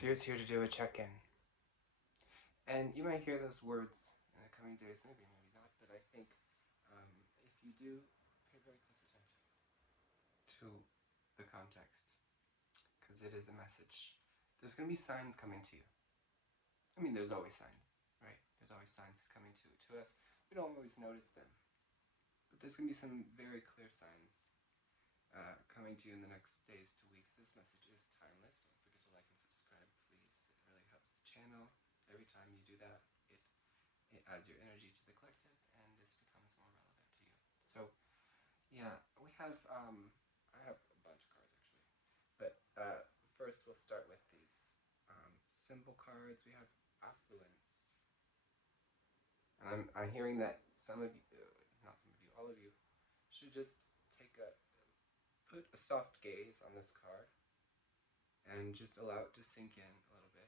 Pierce here to do a check-in. And you might hear those words in the coming days, maybe not, but I think if you do, pay very close attention to the context, because it is a message. There's going to be signs coming to you. I mean, there's always signs, right? There's always signs coming to us. We don't always notice them, but there's going to be some very clear signs coming to you in the next days to weeks. This message is timeless. Don't forget to like and subscribe, please. It really helps the channel. Every time you do that, it adds your energy to the collective, and this becomes more relevant to you. So, yeah, we have, I have a bunch of cards actually, but first we'll start with these symbol cards. We have affluence, and I'm hearing that some of you, not some of you, all of you, should just put a soft gaze on this card and just allow it to sink in a little bit.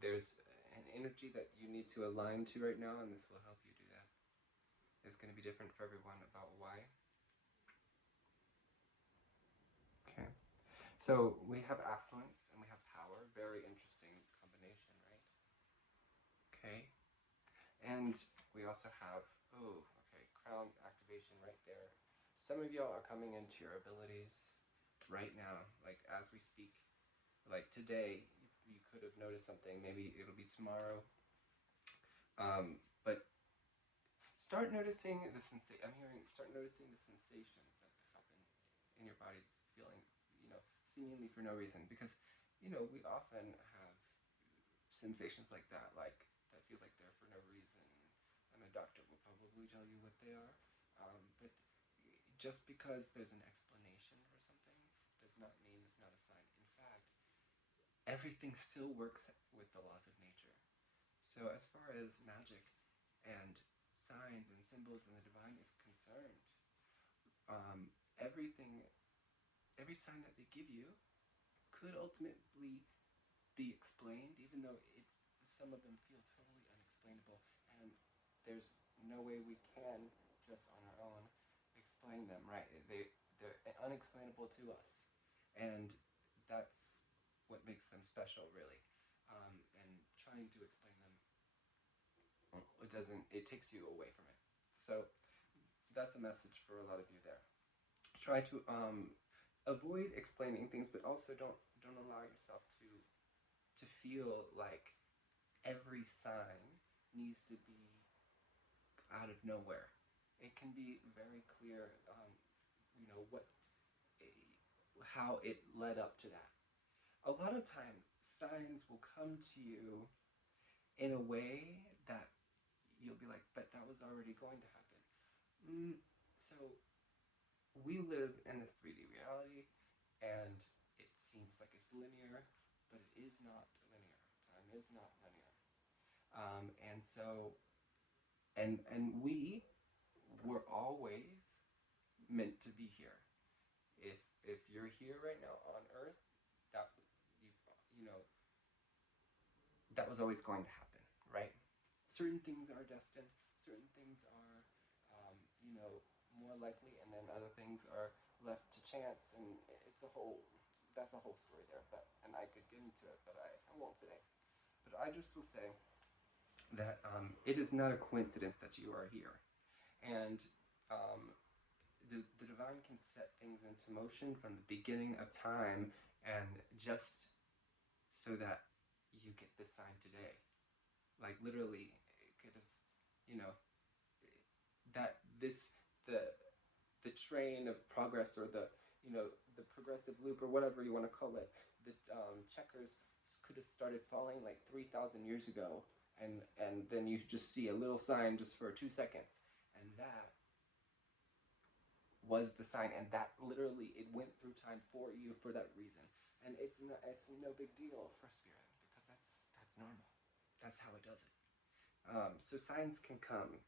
There's an energy that you need to align to right now, and this will help you do that. It's going to be different for everyone about why. Okay. So we have affluence and we have power. Very interesting combination, right? Okay. And we also have, crown activation right there. Some of y'all are coming into your abilities right now, like as we speak. Like today, you could have noticed something. Maybe it'll be tomorrow. But start noticing the start noticing the sensations that happen in your body, feeling, seemingly for no reason. Because, we often have sensations like that feel like they're for no reason. And a doctor will probably tell you what they are. But just because there's an explanation for something does not mean it's not a sign. In fact, everything still works with the laws of nature. So as far as magic and signs and symbols and the divine is concerned, every sign that they give you could ultimately be explained, even though some of them feel totally unexplainable, and there's no way we can just on our own explain them, right? They're unexplainable to us, and that's what makes them special, really. And trying to explain them, it takes you away from it. So that's a message for a lot of you there. Try to avoid explaining things, but also don't allow yourself to feel like every sign needs to be out of nowhere. It can be very clear, how it led up to that. A lot of times, signs will come to you in a way that you'll be like, but that was already going to happen. So we live in this 3D reality, and it seems like it's linear, but it is not linear. Time is not linear. And so, and we were always meant to be here. If you're here right now on Earth, that that was always going to happen, right? Certain things are destined. Certain things are, more likely, and then other things are left to chance. And that's a whole story there. And I could get into it, but I won't today. But I just will say that it is not a coincidence that you are here. And the divine can set things into motion from the beginning of time, and just so that you get this sign today. Like literally, it could have, that the train of progress, or the progressive loop, or whatever you want to call it, the checkers could have started falling like 3,000 years ago, and then you just see a little sign just for 2 seconds, and that was the sign, and that literally it went through time for you for that reason. And it's no big deal for spirit, because that's normal. That's how it does it. So signs can come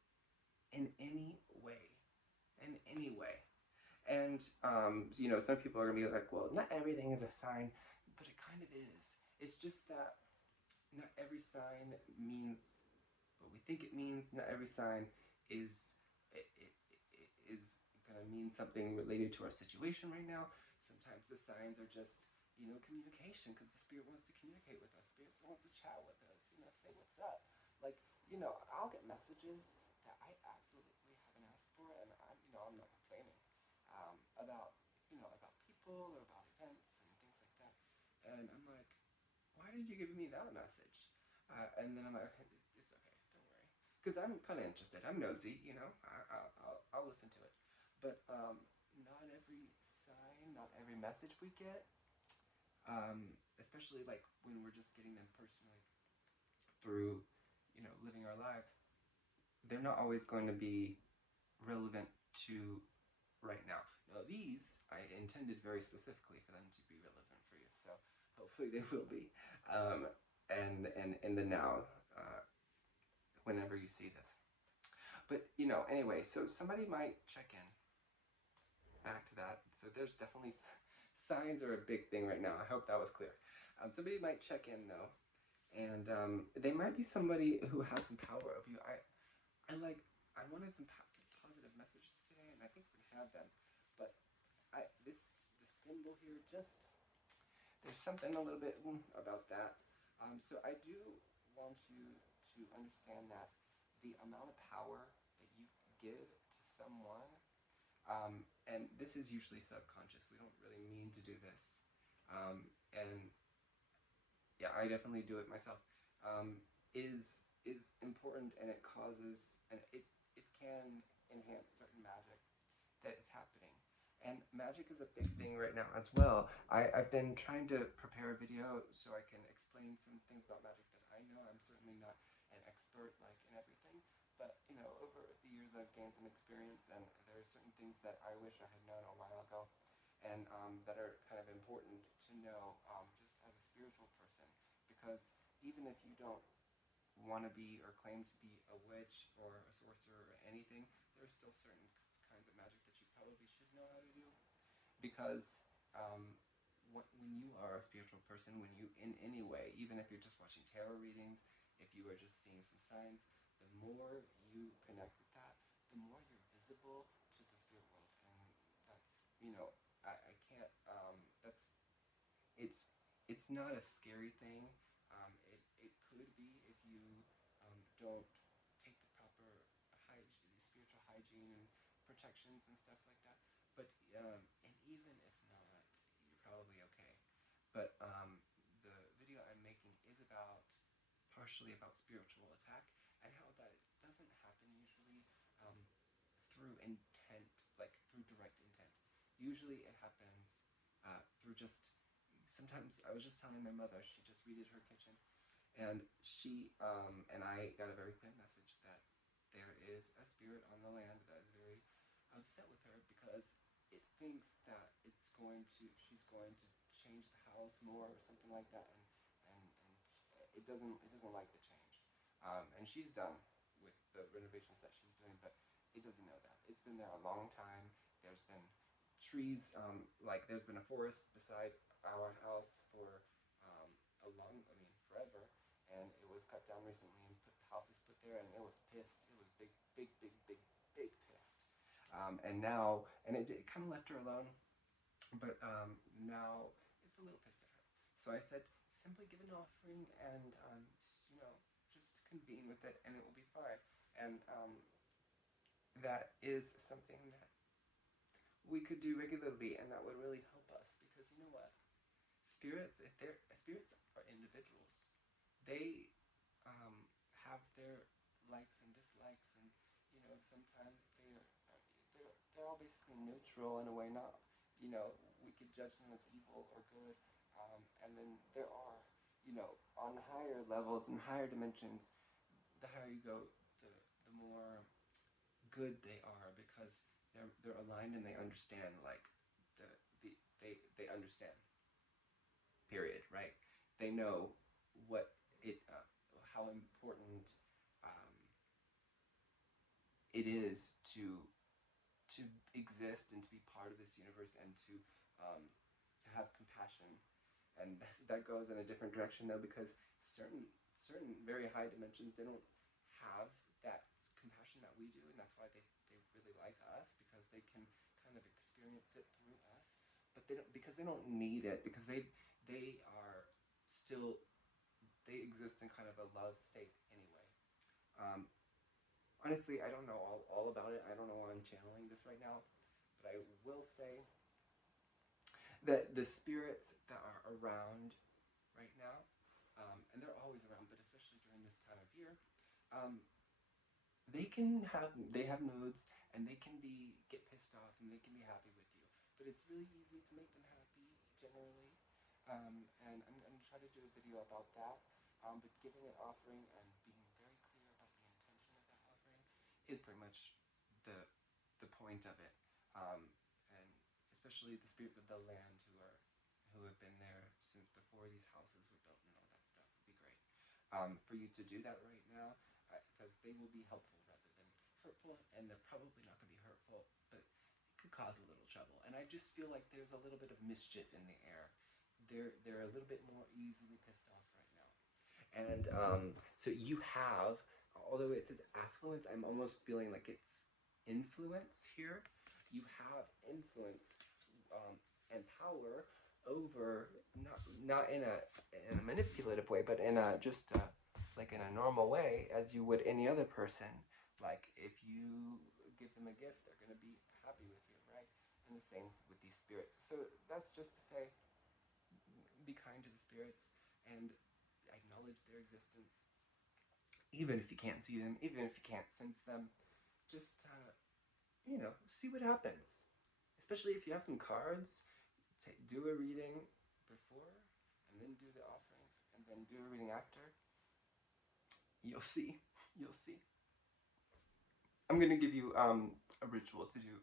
in any way, and some people are gonna be like, well, not everything is a sign, but it kind of is. It's just that not every sign means what we think it means. Not every sign is gonna mean something related to our situation right now. Sometimes the signs are just communication, because the spirit wants to communicate with us. Spirit wants to chat with us. Say what's up. Like, I'll get messages that I absolutely haven't asked for, and I'm not complaining about about people or about events and things like that. And I'm like, why did you give me that message? And then I'm like, it's okay, don't worry, because I'm kind of interested. I'm nosy, I'll listen to it. But not every sign, not every message we get, especially like when we're just getting them personally through, living our lives, they're not always going to be relevant to right now. Now, these I intended very specifically for them to be relevant for you, so hopefully they will be. And in the now, uh, whenever you see this. But anyway, so somebody might check in. Back to that. So there's definitely signs are a big thing right now. I hope that was clear. Somebody might check in though, and they might be somebody who has some power over you. I wanted some positive messages today, and I think we have them. But the symbol here, just there's something a little bit about that. So I do want you to understand that the amount of power that you give to someone, and this is usually subconscious. We don't really mean to do this, and yeah, I definitely do it myself. Um, is important, and it causes, and it can enhance certain magic that is happening. And magic is a big thing right now as well. I've been trying to prepare a video so I can explain some things about magic that I know. I'm certainly not an expert like in everything, but over the years I've gained some experience, and there are certain things that I wish I had known a while ago, and that are kind of important to know, just as a spiritual person, because even if you don't want to be or claim to be a witch or a sorcerer or anything, there are still certain kinds of magic that you probably should know how to do, because um, when you are a spiritual person, when you in any way, even if you're just watching tarot readings, if you are just seeing some signs, the more you connect with that, the more you're visible to the spirit world, and that's I can't that's it's not a scary thing. It could be if you don't take the proper spiritual hygiene and protections and stuff like that. But and even if not, you're probably okay. But the video I'm making is partially about spiritual attack, and how that doesn't happen usually um, through intent, like through direct intent. Usually it happens through just, sometimes I was just telling my mother, she just redid her kitchen, and she and I got a very clear message that there is a spirit on the land that is very upset with her, because it thinks that she's going to change the house more or something like that, and it doesn't like the change, and she's done with the renovations that she's doing, but it doesn't know that it's been there a long time. There's been trees, like there's been a forest beside our house for forever, and it was cut down recently, and the house is put there, and it was pissed. It was big, big, big, big, big pissed. And now, and it kind of left her alone, but now it's a little pissed at her. So I said, simply give an offering, and just convene with it, and it will be fine. And that is something that we could do regularly, and that would really help us, because you know what? Spirits are individuals. They have their likes and dislikes, and sometimes they're all basically neutral in a way. Not we could judge them as evil or good, and then there are on higher levels and higher dimensions. The higher you go, the more good they are, because they're aligned, and they understand, like they understand, period, right? They know what how important um, it is to exist and to be part of this universe, and to have compassion. And that goes in a different direction though, because certain very high dimensions, they don't have that compassion that we do, and that's why they really like us, because they can kind of experience it through us. But they don't, because they don't need it, because still, they exist in kind of a love state anyway. Um, Honestly, I don't know all about it. I don't know why I'm channeling this right now, but I will say that the spirits that are around right now, and they're always around, but especially during this time of year, um, they have moods, and they can be get pissed off, and they can be happy with you. But it's really easy to make them happy generally. And I'm going to try to do a video about that. But giving an offering and being very clear about the intention of that offering is pretty much the the point of it. And especially the spirits of the land who have been there since before these houses were built and all that stuff would be great. For you to do that right now, because they will be helpful rather than hurtful, and they're probably not going to be hurtful, but it could cause a little trouble. And I just feel like there's a little bit of mischief in the air. They're a little bit more easily pissed off right now. And so you have, although it says affluence, I'm almost feeling like it's influence here. You have influence and power over, not in a manipulative way, but in a just like in a normal way, as you would any other person. Like if you give them a gift, they're going to be happy with you, right? And the same with these spirits. So that's just to say, be kind to the spirits and acknowledge their existence, even if you can't see them, even if you can't sense them. Just see what happens. Especially if you have some cards, do a reading before, and then do the offerings, and then do a reading after. You'll see. You'll see. I'm gonna give you a ritual to do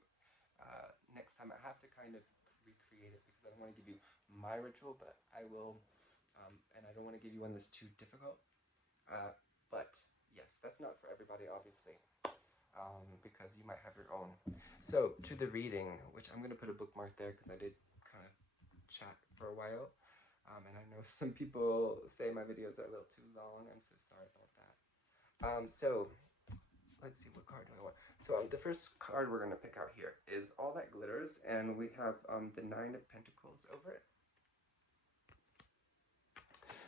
next time. I have to kind of recreate it because I don't want to give you my ritual, but I will, and I don't want to give you one that's too difficult. But yes, that's not for everybody, obviously, because you might have your own. So to the reading, which I'm gonna put a bookmark there because I did kind of chat for a while. And I know some people say my videos are a little too long. I'm so sorry about that. So let's see, what card do I want? So the first card we're going to pick out here is All That Glitters, and we have the Nine of Pentacles over it.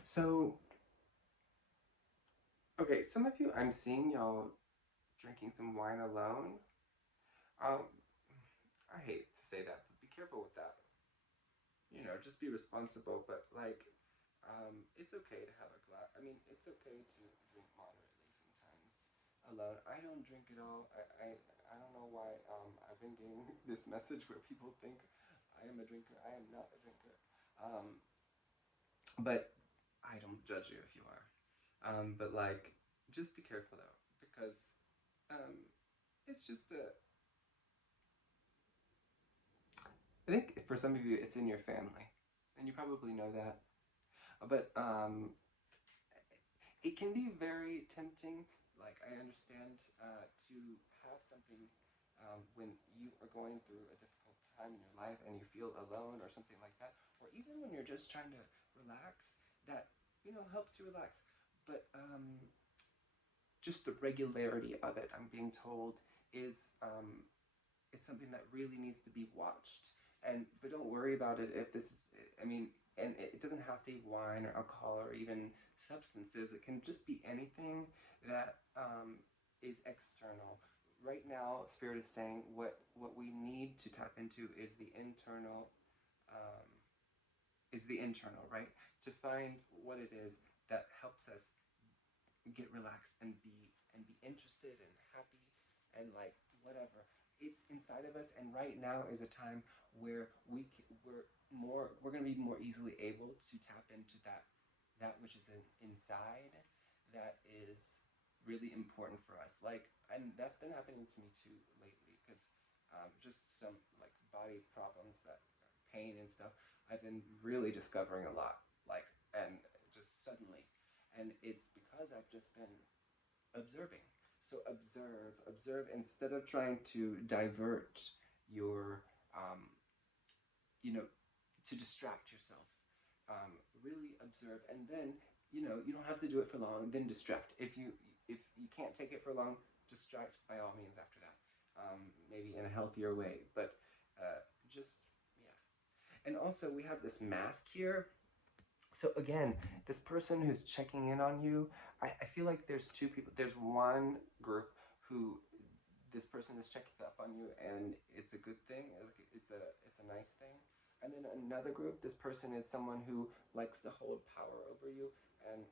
So, okay, some of you, I'm seeing y'all drinking some wine alone. I hate to say that, but be careful with that. Just be responsible, but like, it's okay to have a glass. I mean, it's okay to drink moderately sometimes alone. I don't drink at all. I don't know why I've been getting this message where people think I am a drinker. I am not a drinker. But I don't judge you if you are. But like, just be careful though, because it's just a. I think for some of you, it's in your family, and you probably know that. But it can be very tempting. Like, I understand to have something when you are going through a difficult time in your life and you feel alone or something like that, or even when you're just trying to relax, that helps you relax. But just the regularity of it, I'm being told, is something that really needs to be watched. But don't worry about it if this is. I mean, and it doesn't have to be wine or alcohol or even substances. It can just be anything that is external. Right now, Spirit is saying what we need to tap into is the internal. Um, is the internal, right? To find what it is that helps us get relaxed and be interested and happy and like whatever. It's inside of us, and right now is a time where we're going to be more easily able to tap into that which is inside, that is really important for us. Like, and that's been happening to me too lately, because just some like body problems, that pain and stuff, I've been really discovering a lot, like, and just suddenly. And it's because I've just been observing. So observe instead of trying to divert your, to distract yourself. Really observe, and then you don't have to do it for long. Then distract. If you can't take it for long, distract by all means after that. Maybe in a healthier way, but just yeah. And also we have this mask here. So again, this person who's checking in on you, I feel like there's two people. There's one group who this person is checking up on you, and it's a good thing. It's a nice thing. And then another group, this person is someone who likes to hold power over you, and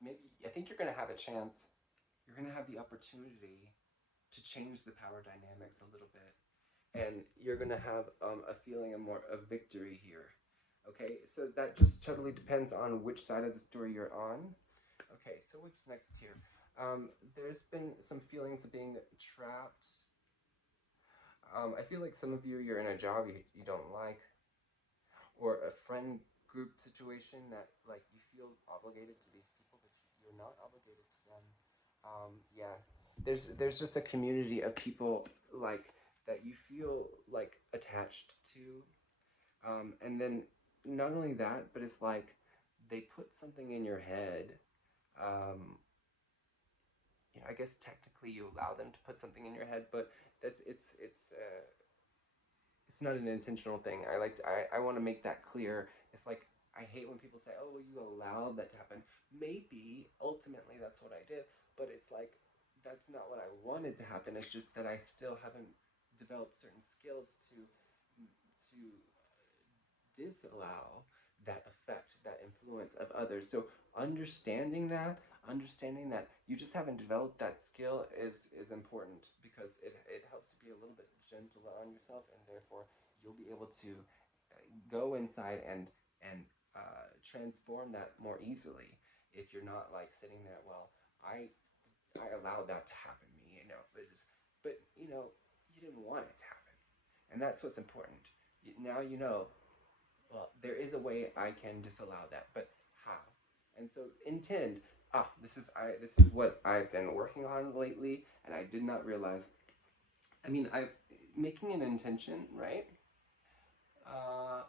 maybe I think you're gonna have a chance. You're gonna have the opportunity to change the power dynamics a little bit, and you're gonna have a feeling of more of victory here. Okay, so that just totally depends on which side of the story you're on. Okay, so what's next here? There's been some feelings of being trapped. I feel like some of you, you're in a job you don't like, or a friend group situation that like you feel obligated to these people, but you're not obligated to them. Yeah, there's just a community of people like that you feel like attached to, and then not only that, but it's like they put something in your head. Um, I guess technically you allow them to put something in your head, but it's not an intentional thing. I want to make that clear. It's like I hate when people say, "Oh, well, you allowed that to happen." Maybe ultimately that's what I did, but it's like that's not what I wanted to happen. It's just that I still haven't developed certain skills to disallow that effect, that influence of others. So understanding that you just haven't developed that skill is important because it helps you be a little bit gentler on yourself, and therefore you'll be able to go inside and transform that more easily if you're not like sitting there. Well, I allowed that to happen to me, but you didn't want it to happen, and that's what's important. Now you know, well, there is a way I can disallow that, but how? And so intend. This is what I've been working on lately, and I did not realize. I mean, I making an intention, right? Uh,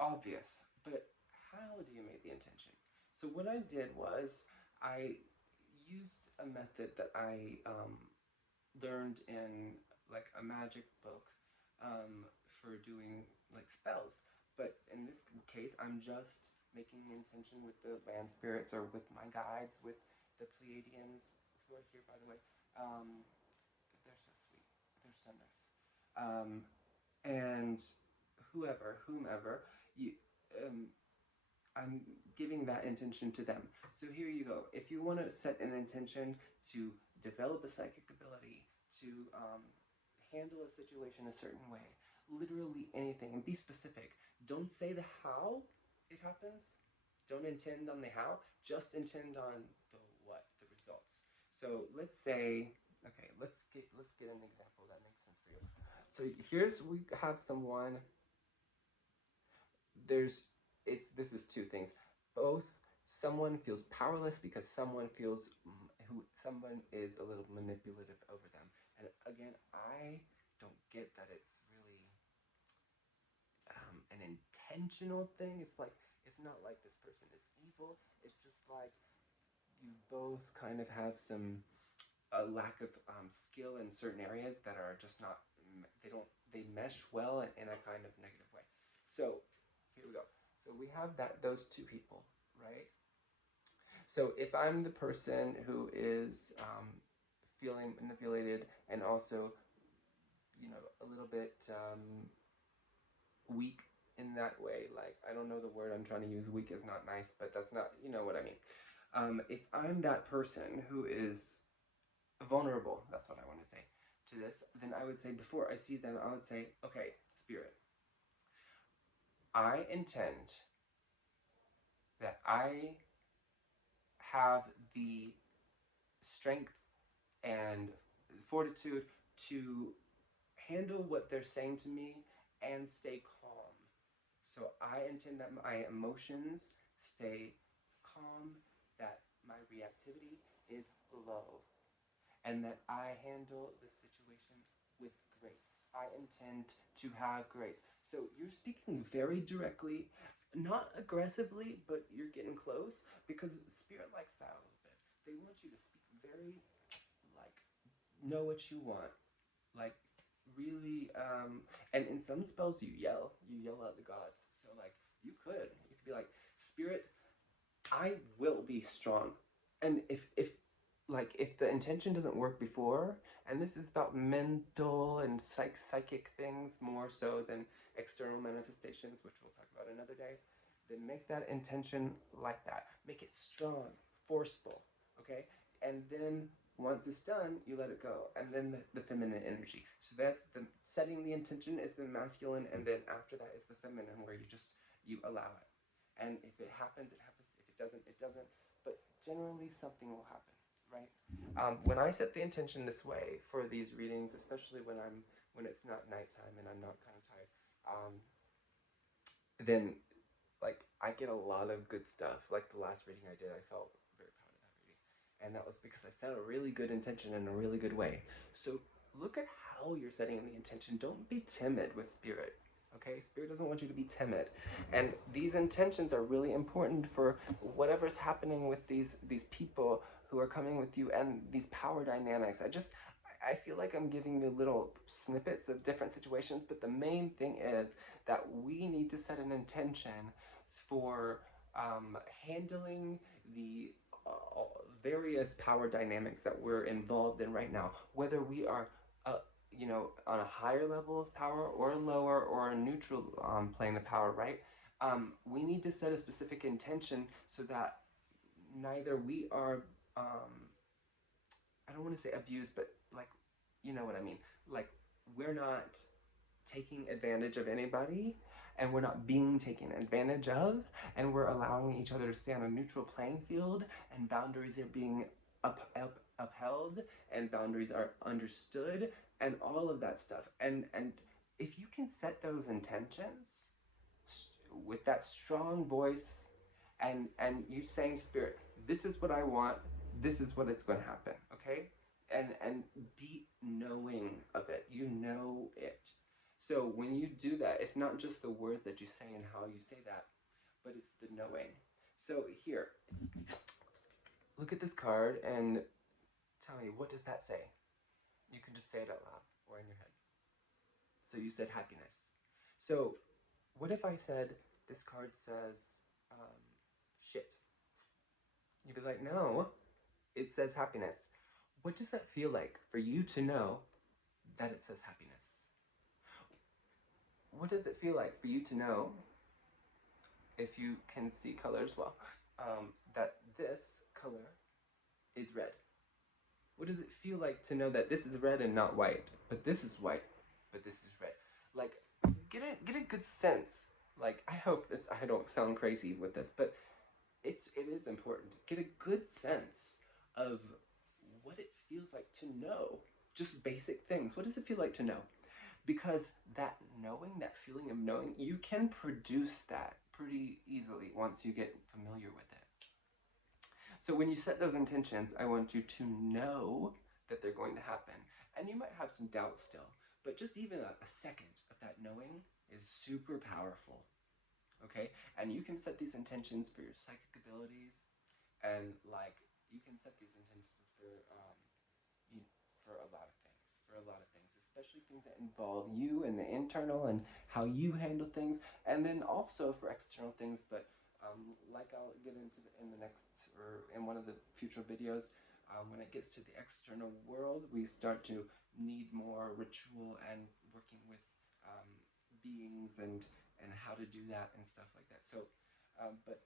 Obvious, but how do you make the intention? So what I did was I used a method that I learned in like a magic book for doing like spells. But in this case, I'm just making the intention with the land spirits or with my guides, with the Pleiadians who are here, by the way. Um, they're so sweet. They're so nice. And whomever, you, um, I'm giving that intention to them. So here you go. If you want to set an intention to develop a psychic ability, to handle a situation a certain way, literally anything, and be specific. Don't say the how it happens. Don't intend on the how. Just intend on the what, the results. So let's say, okay, let's get an example that makes sense for you. So here's we have someone there's it's this is two things. Both someone feels powerless because someone is a little manipulative over them. And again, I don't get that it's really an intentional thing. It's not like this person is evil. It's just like you both kind of have some a lack of skill in certain areas that are just not they mesh well in a kind of negative way. So here we go. So we have those two people, right? So if I'm the person who is feeling manipulated and also a little bit weak in that way, like I don't know the word I'm trying to use. Weak is not nice, but that's not what I mean. If I'm that person who is vulnerable, that's what I want to say to this, then I would say before I see them, I would say, okay, spirit, I intend that I have the strength and fortitude to handle what they're saying to me and stay calm. So I intend that my emotions stay calm, that my reactivity is low, and that I handle the situation with grace. I intend to have grace. So you're speaking very directly, not aggressively, but you're getting close because spirit likes that a little bit. They want you to speak very like know what you want, like really. And in some spells you yell out the gods. So like you could Spirit, I will be strong. And if the intention doesn't work before, and this is about mental and psychic things more so than external manifestations, which we'll talk about another day, then make that intention like that. Make it strong, forceful, okay? And then once it's done, you let it go. And then the feminine energy. So that's the setting the intention is the masculine, and then after that is the feminine, where you allow it. And if it happens, it happens. If it doesn't, it doesn't. But generally, something will happen, right? When I set the intention this way for these readings, especially when it's not nighttime and I'm not kind of tired, then like I get a lot of good stuff. Like the last reading I did, I felt very proud of that reading, and that was because I set a really good intention in a really good way. So look at how you're setting the intention. Don't be timid with spirit. Okay, spirit doesn't want you to be timid, and these intentions are really important for whatever's happening with these people who are coming with you and these power dynamics. I feel like I'm giving you little snippets of different situations, but the main thing is that we need to set an intention for handling the various power dynamics that we're involved in right now, whether we are on a higher level of power or a lower or a neutral plane of power, right? We need to set a specific intention so that neither we are I don't want to say abused, but like, you know what I mean. Like, we're not taking advantage of anybody, and we're not being taken advantage of, and we're allowing each other to stay on a neutral playing field, and boundaries are being upheld, and boundaries are understood, and all of that stuff. And if you can set those intentions with that strong voice, and you saying, spirit, this is what I want, this is what it's going to happen, okay? And be knowing of it. You know it. So when you do that, it's not just the words that you say and how you say that, but it's the knowing. So here, look at this card and tell me, what does that say? You can just say it out loud or in your head. So you said happiness. So what if I said, this card says shit? You'd be like, no, it says happiness. What does that feel like for you to know that it says happiness? What does it feel like for you to know, if you can see colors well, that this color is red? What does it feel like to know that this is red and not white, but this is white, but this is red? Like, get a good sense. Like, I hope this, I don't sound crazy with this, but it is important. Get a good sense of what it feels like to know just basic things. What does it feel like to know? Because that knowing, that feeling of knowing, you can produce that pretty easily once you get familiar with it. So when you set those intentions, I want you to know that they're going to happen. And you might have some doubt still, but just even a second of that knowing is super powerful. Okay? And you can set these intentions for your psychic abilities, and like you can set these intentions for a lot of things, especially things that involve you and the internal and how you handle things, and then also for external things. But like I'll get into in the next or in one of the future videos, when it gets to the external world, we start to need more ritual and working with beings and how to do that and stuff like that. So, but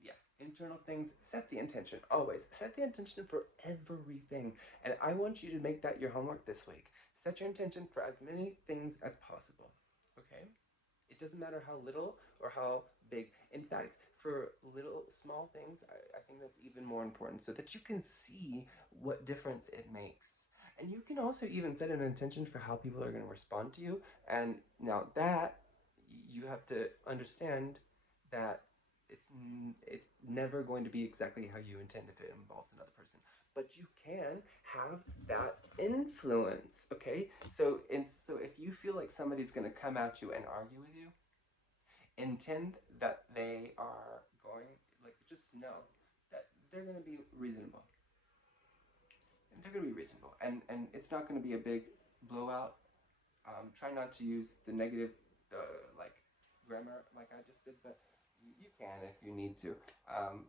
yeah, internal things, set the intention. Always set the intention for everything. And I want you to make that your homework this week. Set your intention for as many things as possible. Okay? It doesn't matter how little or how big. In fact, for little small things, I think that's even more important, so that you can see what difference it makes. And you can also even set an intention for how people are going to respond to you. And now that, you have to understand that it's never going to be exactly how you intend if it involves another person. But you can have that influence, okay? So if you feel like somebody's going to come at you and argue with you, intend that they are going, like, just know that they're going to be reasonable. And they're going to be reasonable. And it's not going to be a big blowout. Try not to use the negative, like, grammar like I just did, but You can if you need to,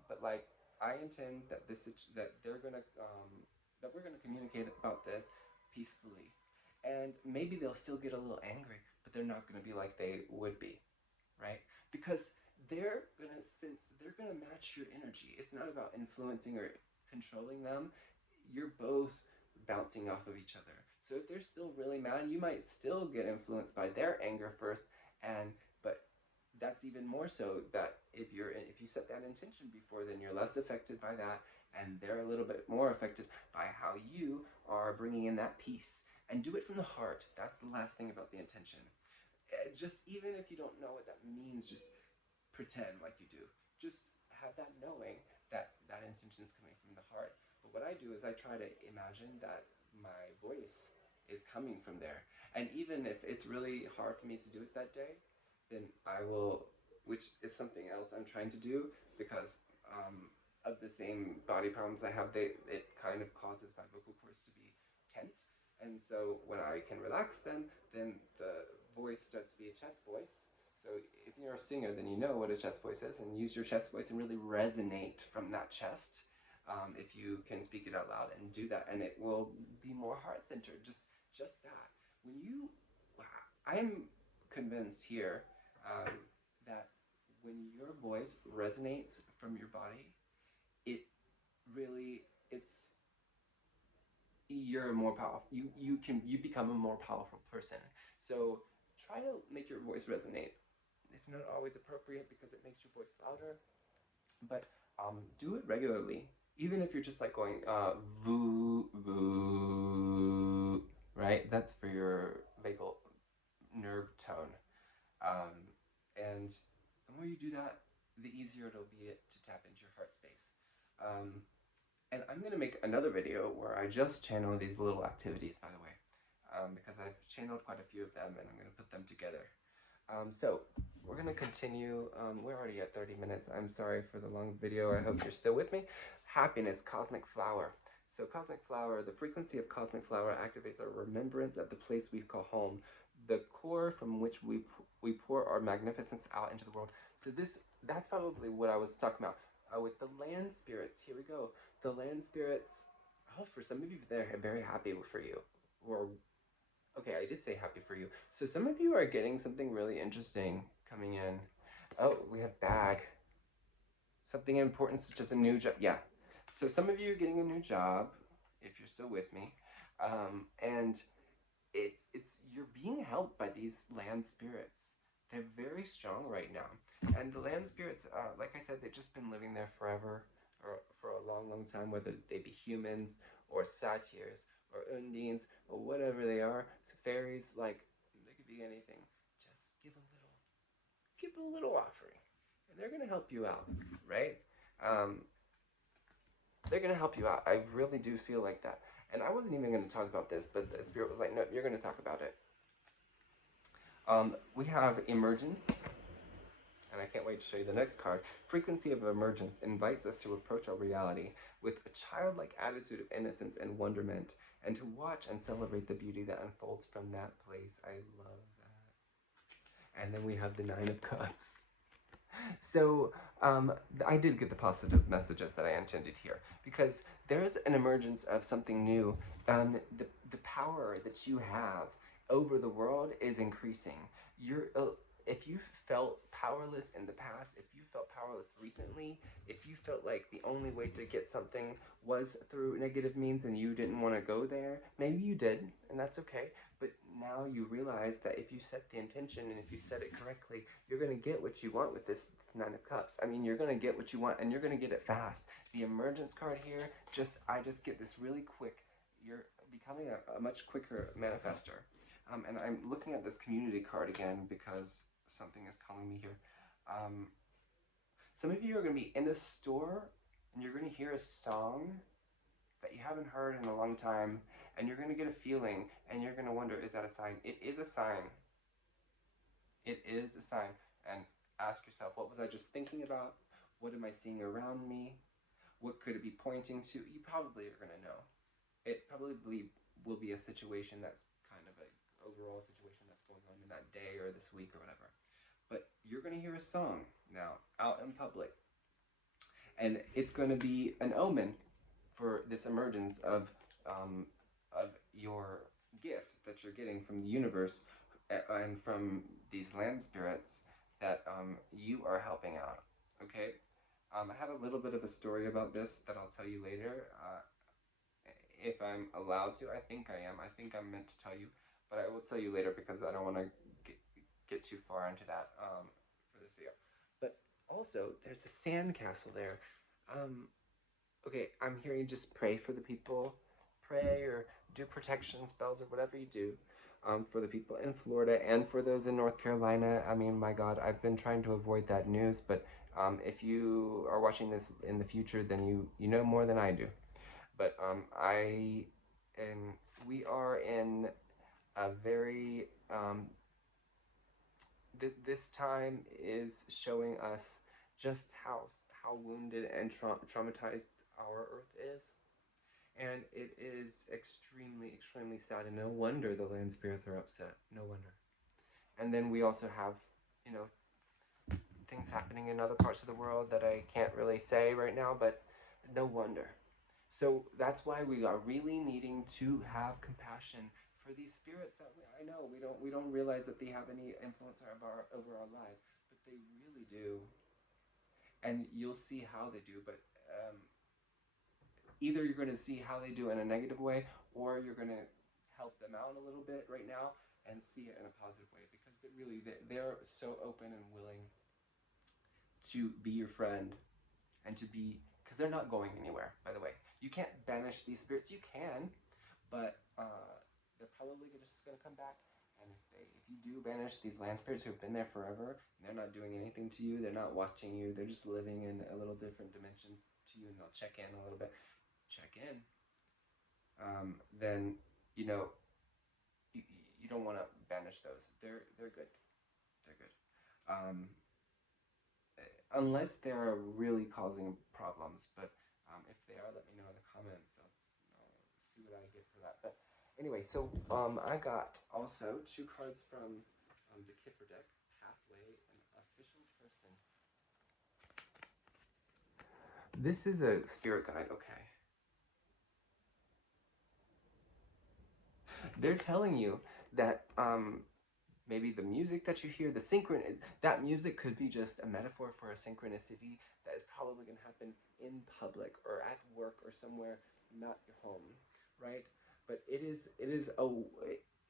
but like I intend that that they're gonna that we're gonna communicate about this peacefully, and maybe they'll still get a little angry, but they're not gonna be like they would be, right? Because they're gonna match your energy. It's not about influencing or controlling them. You're both bouncing off of each other. So if they're still really mad, you might still get influenced by their anger first, and but that's even more so that if you set that intention before, then you're less affected by that, and they're a little bit more affected by how you are bringing in that peace. And do it from the heart. That's the last thing about the intention. Just even if you don't know what that means, just pretend like you do. Just have that knowing that that intention is coming from the heart. But what I do is I try to imagine that my voice is coming from there. And even if it's really hard for me to do it that day, then I will, which is something else I'm trying to do because of the same body problems I have. It kind of causes my vocal cords to be tense, and so when I can relax them, then the voice starts to be a chest voice. So if you're a singer, then you know what a chest voice is, and use your chest voice and really resonate from that chest. If you can speak it out loud and do that, and it will be more heart centered. Just that. When you, I'm convinced here um, that when your voice resonates from your body, it really it's you're more powerful. You become a more powerful person. So try to make your voice resonate. It's not always appropriate because it makes your voice louder, but do it regularly. Even if you're just like going voo voo, right? That's for your vagal nerve tone. Um, and the more you do that, the easier it'll be to tap into your heart space. Um, and I'm going to make another video where I just channel these little activities, by the way, because I've channeled quite a few of them and I'm going to put them together. So we're going to continue. We're already at 30 minutes. I'm sorry for the long video. I hope you're still with me. Happiness, cosmic flower. So cosmic flower, the frequency of cosmic flower activates our remembrance of the place we call home, the core from which we pour our magnificence out into the world. So that's probably what I was talking about with the land spirits. Here we go. The land spirits. Oh, for some of you, they're very happy for you, or okay, I did say happy for you. So some of you are getting something really interesting coming in. Oh, we have bag. Something important such as a new job. Yeah. So some of you are getting a new job, if you're still with me. And it's you're being helped by these land spirits. They're very strong right now. And the land spirits, like I said, they've just been living there forever or for a long, long time, whether they be humans or satyrs or undines or whatever they are. So fairies, like they could be anything. Just give a little offering, and they're gonna help you out, right? Um, they're gonna help you out. I really do feel like that. And I wasn't even gonna talk about this, but the spirit was like, no, you're gonna talk about it. We have emergence, and I can't wait to show you the next card. Frequency of emergence invites us to approach our reality with a childlike attitude of innocence and wonderment, and to watch and celebrate the beauty that unfolds from that place. I love that. And then we have the Nine of Cups. So I did get the positive messages that I intended here because there's an emergence of something new. The power that you have over the world is increasing. If you felt powerless in the past, if you felt powerless recently, if you felt like the only way to get something was through negative means and you didn't want to go there, maybe you did, and that's okay. But now you realize that if you set the intention and if you set it correctly, you're going to get what you want with this Nine of Cups. I mean, you're going to get what you want and you're going to get it fast. The emergence card here, I just get this really quick. You're becoming a much quicker manifester. And I'm looking at this community card again because something is calling me here. Some of you are going to be in a store and you're going to hear a song that you haven't heard in a long time, and you're going to get a feeling and you're going to wonder, is that a sign? It is a sign. It is a sign. And ask yourself, what was I just thinking about? What am I seeing around me? What could it be pointing to? You probably are going to know. It probably will be a situation that's kind of an overall situation that's going on in that day or this week or whatever. But you're going to hear a song. now out in public, and it's going to be an omen for this emergence of your gift that you're getting from the universe and from these land spirits that you are helping out. Okay, I have a little bit of a story about this that I'll tell you later. If I'm allowed to, I think I am. I think I'm meant to tell you, but I will tell you later because I don't want to get, get too far into that for this video. But also, there's a sand castle there. Um, okay, I'm here. You just pray for the people, pray or do protection spells or whatever you do for the people in Florida and for those in North Carolina. I mean, my God, I've been trying to avoid that news, but if you are watching this in the future, then you know more than I do. But I and we are in a very this time is showing us just how wounded and traumatized our Earth is, and it is extremely sad. And no wonder the land spirits are upset. No wonder. And then we also have, you know, things happening in other parts of the world that I can't really say right now, but no wonder. So that's why we are really needing to have compassion for these spirits that I know we don't realize that they have any influence over our lives, but they really do, and you'll see how they do. But either you're going to see how they do in a negative way, or you're going to help them out a little bit right now and see it in a positive way because they're so open and willing to be your friend and to be because they're not going anywhere. By the way, you can't banish these spirits. You can, but they're probably just going to come back. And if you do banish these land spirits who've been there forever, and they're not doing anything to you, they're not watching you, they're just living in a little different dimension to you, and they'll check in a little bit. Check in. Then you know you, you don't want to banish those. They're good. They're good. Unless they're really causing problems. But if they are, let me know in the comments. I'll see what I get for that. But anyway, so I got also two cards from the Kipper deck, Pathway and Official Person. This is a spirit guide, okay. They're telling you that maybe the music that you hear, that music could be just a metaphor for a synchronicity that is probably going to happen in public or at work or somewhere, not your home, right? But it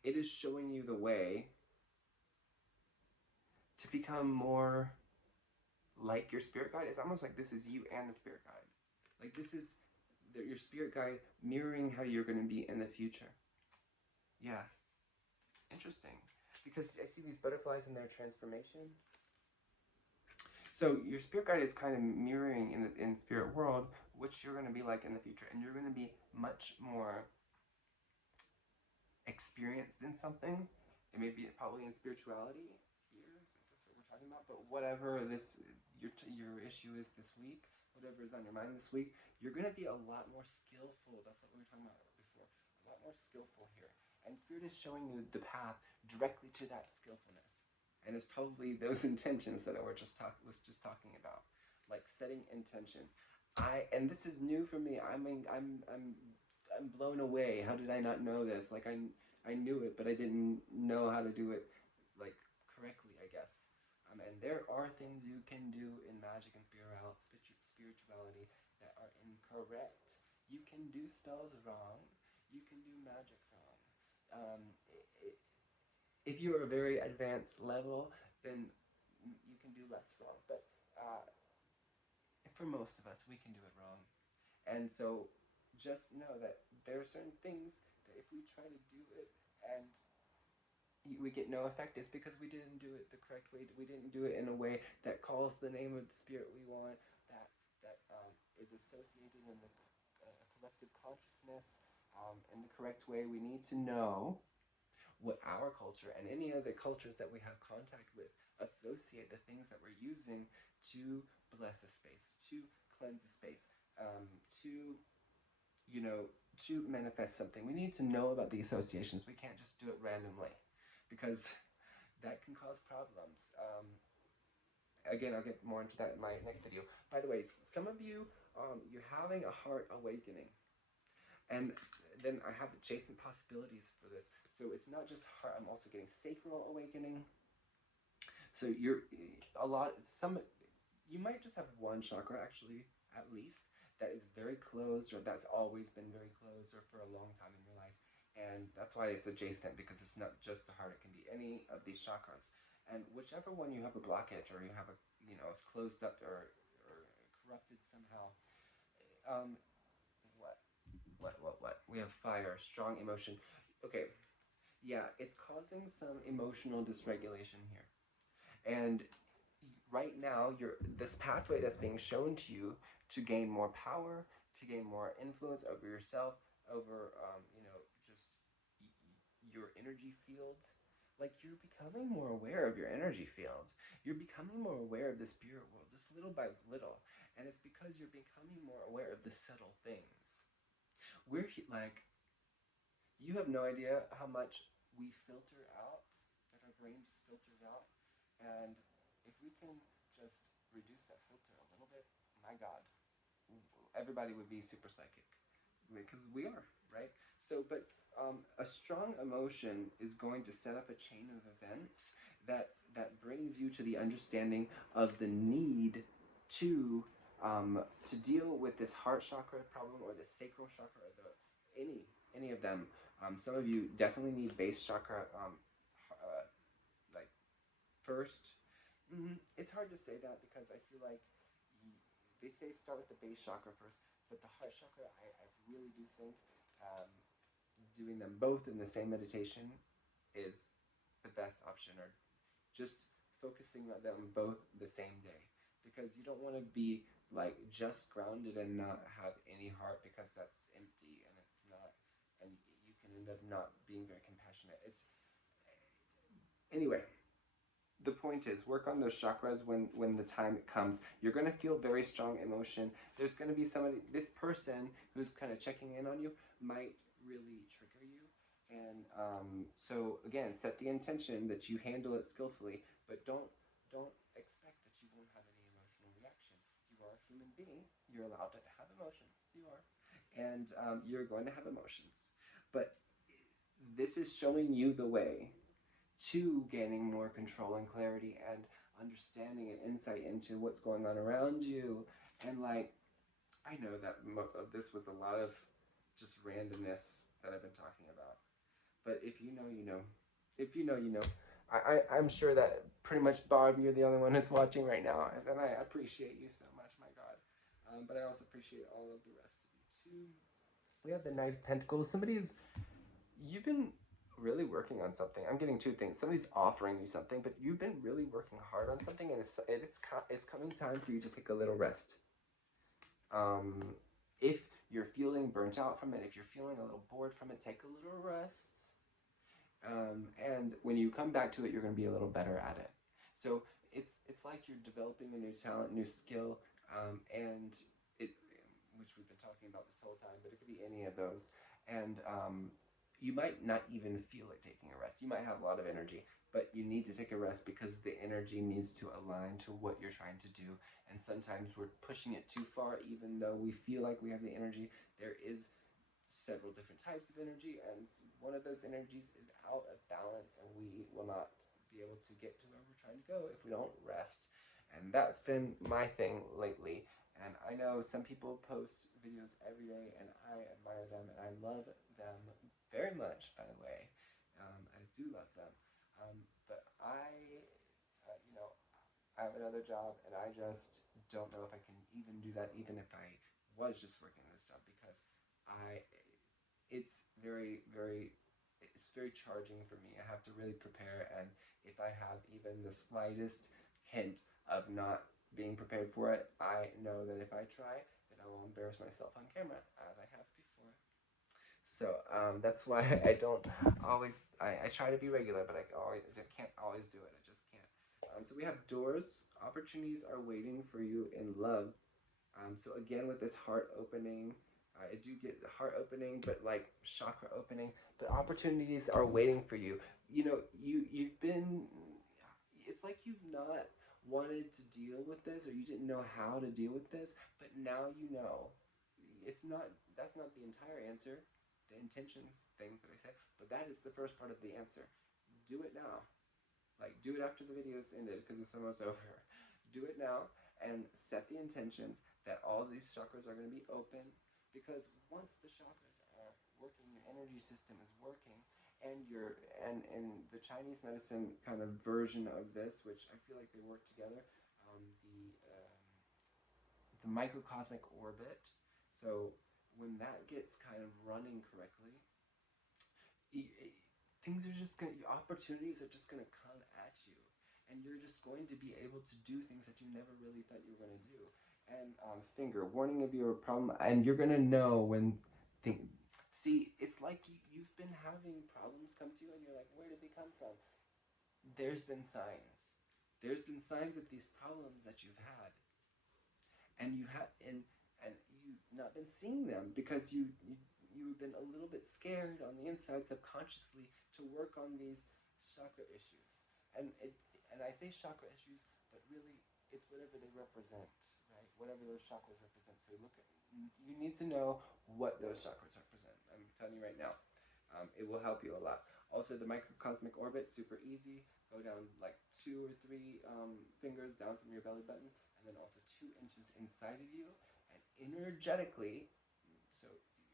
is showing you the way to become more like your spirit guide. It's almost like this is you and the spirit guide. Like this is your spirit guide mirroring how you're going to be in the future. Yeah, interesting. Because I see these butterflies in their transformation. So your spirit guide is kind of mirroring in spirit world, which you're going to be like in the future, and you're going to be much more experienced in something. It may be probably in spirituality here, since that's what we're talking about. But whatever your issue is this week, whatever is on your mind this week, you're going to be a lot more skillful. That's what we were talking about before. A lot more skillful here, and spirit is showing you the path directly to that skillfulness. And it's probably those intentions that I was just talking about, like setting intentions. And this is new for me. I mean, I'm blown away. How did I not know this? Like I knew it, but I didn't know how to do it like correctly, I guess. And there are things you can do in magic and spirituality that are incorrect. You can do spells wrong. You can do magic wrong. Um, if you're a very advanced level, then you can do less wrong. But for most of us, we can do it wrong. And so just know that there are certain things that if we try to do it and we get no effect, it's because we didn't do it the correct way. We didn't do it in a way that calls the name of the spirit we want, that is associated in the collective consciousness in the correct way. We need to know what our culture and any other cultures that we have contact with associate the things that we're using to bless a space, to cleanse a space, to to manifest something. We need to know about the associations. We can't just do it randomly because that can cause problems. again, I'll get more into that in my next video. By the way, some of you, you're having a heart awakening. And then I have adjacent possibilities for this. So it's not just heart, I'm also getting sacral awakening. So you're a lot, some, you might just have one chakra actually, at least, that is very closed or that's always been very closed or for a long time in your life. And that's why it's adjacent, because it's not just the heart, it can be any of these chakras. And whichever one you have a blockage or you have a, you know, it's closed up or corrupted somehow. Um, what? What? We have fire, strong emotion. Okay, yeah, it's causing some emotional dysregulation here. And right now, this pathway that's being shown to you to gain more power, to gain more influence over yourself, over, you know, just your energy field. Like you're becoming more aware of your energy field. You're becoming more aware of the spirit world, just little by little. And it's because you're becoming more aware of the subtle things. Like, you have no idea how much we filter out, that our brain just filters out. And if we can just reduce that filter a little bit, my God, everybody would be super psychic. Because we are, right? So, but a strong emotion is going to set up a chain of events that brings you to the understanding of the need to to deal with this heart chakra problem or the sacral chakra or any of them. Some of you definitely need base chakra like first. It's hard to say that because I feel like they say start with the base chakra first, but the heart chakra, I really do think um, doing them both in the same meditation is the best option, or just focusing on them both the same day, because you don't want to be like just grounded and not have any heart, because that's empty and it's not, and you can end up not being very compassionate. It's anyway, the point is work on those chakras when the time comes. You're going to feel very strong emotion. There's going to be somebody, this person who's kind of checking in on you might really trigger you. And so again, set the intention that you handle it skillfully, but don't expect that you won't have any emotional reaction. You are a human being. You're allowed to have emotions. You are. And you're going to have emotions. But this is showing you the way to gaining more control and clarity and understanding and insight into what's going on around you. And like, I know that this was a lot of just randomness that I've been talking about. But if you know, you know. If you know, you know. I'm sure that pretty much, Barb, you're the only one who's watching right now. And I appreciate you so much, my God. But I also appreciate all of the rest of you, too. We have the Knight of Pentacles. You've been really working on something. I'm getting two things. Somebody's offering you something, but you've been really working hard on something, and it's coming time for you to take a little rest. If you're feeling burnt out from it, if you're feeling a little bored from it, take a little rest. And when you come back to it, you're going to be a little better at it. So it's like you're developing a new talent, new skill, and it, which we've been talking about this whole time, but it could be any of those. And you might not even feel like taking a rest. You might have a lot of energy, but you need to take a rest because the energy needs to align to what you're trying to do. And sometimes we're pushing it too far, even though we feel like we have the energy. There is several different types of energy, and one of those energies is out of balance, and we will not be able to get to where we're trying to go if we don't rest. And that's been my thing lately. And I know some people post videos every day, and I admire them, and I love them very much, by the way. I do love them. But you know, I have another job, and I just don't know if I can even do that, even if I was just working this job, because I, it's it's very charging for me. I have to really prepare, and if I have even the slightest hint of not being prepared for it, I know that if I try, then I will embarrass myself on camera, as I have before. So that's why I don't always. I try to be regular, but I can't always do it. I just can't. So we have doors. Opportunities are waiting for you in love. So again, with this heart opening, I do get the heart opening, but like chakra opening. But opportunities are waiting for you. You know, you've been. It's like you've not wanted to deal with this or you didn't know how to deal with this, but now you know. It's not, that's not the entire answer, the intentions, things that I said, but that is the first part of the answer. Do it now. Like, do it after the video's ended because it's almost over. Do it now and set the intentions that all these chakras are going to be open, because once the chakras are working, your energy system is working, and the Chinese medicine kind of version of this, which I feel like they work together, um, the um, the microcosmic orbit. So when that gets kind of running correctly, things are just going, opportunities are just going to come at you, and you're just going to be able to do things that you never really thought you were going to do. And finger warning of your problem, and you're going to know when things. See, it's like you've been having problems come to you, and you're like, where did they come from? There's been signs. There's been signs of these problems that you've had, and you have and you've not been seeing them because you've been a little bit scared on the inside subconsciously to work on these chakra issues. And I say chakra issues, but really it's whatever they represent, right? Whatever those chakras represent. So look at, you need to know what those chakras represent. I'm telling you right now. It will help you a lot. Also, the microcosmic orbit, super easy. Go down like 2 or 3 fingers down from your belly button, and then also 2 inches inside of you. And energetically, so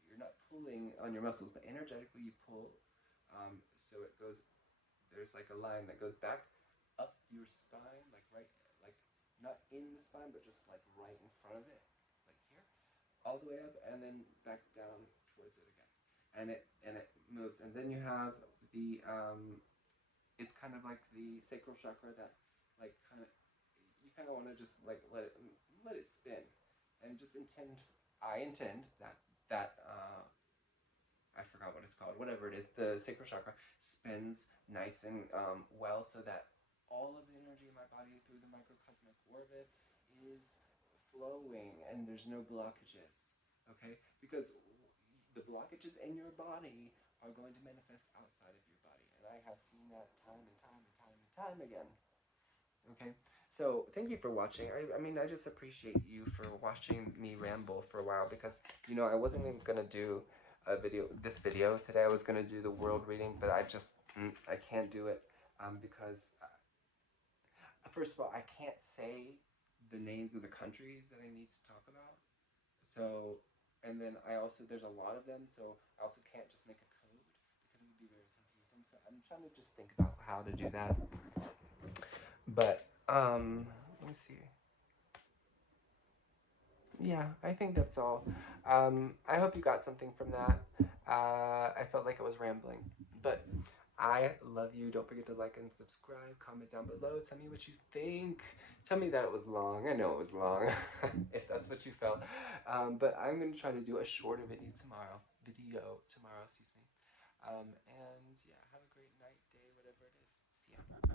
you're not pulling on your muscles, but energetically you pull. So it goes, there's like a line that goes back up your spine, like right, like not in the spine, but just like right in front of it, like here, all the way up, and then back down towards it again, and it moves, and then you have the it's kind of like the sacral chakra that like kind of, you kind of want to just like let it spin, and just intend, I intend that I forgot what it's called, whatever it is, the sacral chakra spins nice and well, so that all of the energy in my body through the microcosmic orbit is flowing and there's no blockages. Okay? Because the blockages in your body are going to manifest outside of your body. And I have seen that time and time and time and time again. Okay? So thank you for watching. I mean, I just appreciate you for watching me ramble for a while, because, you know, I wasn't even going to do this video today. I was going to do the world reading, but I just, I can't do it because, first of all, I can't say the names of the countries that I need to talk about. So, and then I also, there's a lot of them, so I also can't just make a code because it would be very confusing. So I'm trying to just think about how to do that. But, let me see. Yeah, I think that's all. I hope you got something from that. I felt like I was rambling, but I love you. Don't forget to like and subscribe. Comment down below. Tell me what you think. Tell me that it was long. I know it was long, if that's what you felt. But I'm gonna try to do a shorter video tomorrow. Excuse me. And yeah, have a great night, day, whatever it is. See ya.